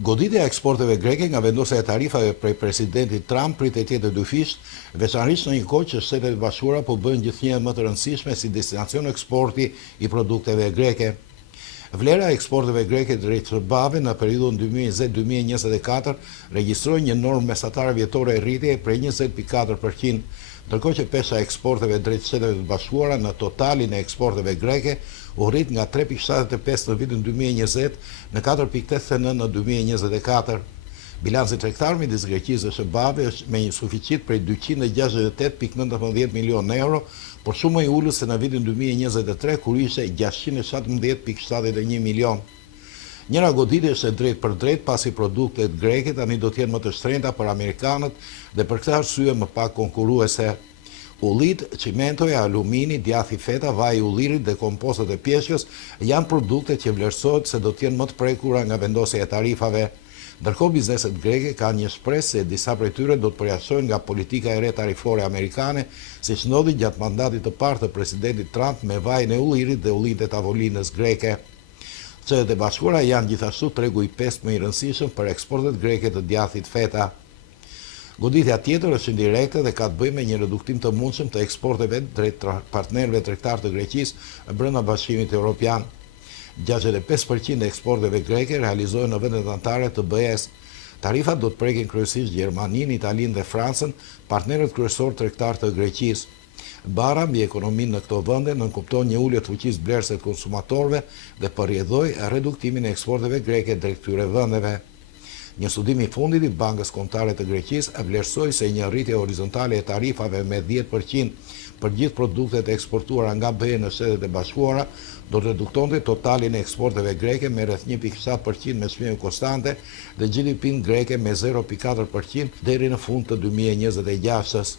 Goditja e eksporteve greke nga vendosja e tarifave prej presidentit Trump pritet të jetë dyfisht, veçanërisht në një kohë që Shtetet e Bashkuara po bëjnë gjithnjë më të rëndësishme si destinacion eksporti i produkteve greke. Vlera e eksporteve greke drejt shërbave në periudhën 2020-2024 regjistroi një normë mesatare vjetore e rritje prej 20.4%, ndërkohë që pesha e eksporteve drejt Shteteve të Bashkuara në totalin e eksporteve greke u rrit nga 3.75 në vitin 2020 në 4.89 në 2024. Bilanci tregtar midis Greqisë dhe SBA-ve është me një suficit prej 268.19 milion euro, por shumë më i ulur se në vitin 2023 kur ishte 617.71 milion. Njëra goditje është e drejt për drejt pasi produktet greke tani do të jenë më të shtrenjta për amerikanët dhe për këtë arsye më pak konkurruese. Ullit, cimentoja, alumini, djathi feta, vaj i ullirit dhe kompostat e pjeshkës janë produkte që vlerësohet se do të jenë më të prekura nga vendosja e tarifave. Ndërkohë bizneset greke kanë një shpresë se disa prej tyre do të përjashtojnë nga politika e re tarifore amerikane, siç ndodhi gjatë mandatit të parë të presidentit Trump me vajin e ullirit dhe ullinë e tavolinës greke. Shtetet e Bashkuara janë gjithashtu tregu i pestë më i rëndësishëm për eksportet greke të djathit feta. Goditja tjetër është indirekte dhe ka të bëjë me një reduktim të mundshëm të eksporteve drejt partnerëve tregtar të Greqisë brenda Bashkimit Evropian. 65% e eksporteve greke realizohen në vendet anëtare të BE-s. Tarifat do të prekin kryesisht Gjermaninë, Italinë dhe Francën, partnerët kryesor tregtar të Greqisë. Bara mbi ekonominë në këto vende nënkupton një ulje të fuqisë blerëse të konsumatorëve dhe përrjedhoi reduktimin e eksporteve greke drejt këtyre vendeve. Një studim i fundit i Bankës Kombëtare të Greqisë e vlerësoi se një rritje horizontale e tarifave me 10% për gjithë produktet e eksportuara nga BE në Shtetet e Bashkuara do të reduktonte totalin e eksporteve greke me rreth 1.7% me çmime konstante dhe GDP-n greke me 0.4% deri në fund të 2026-s.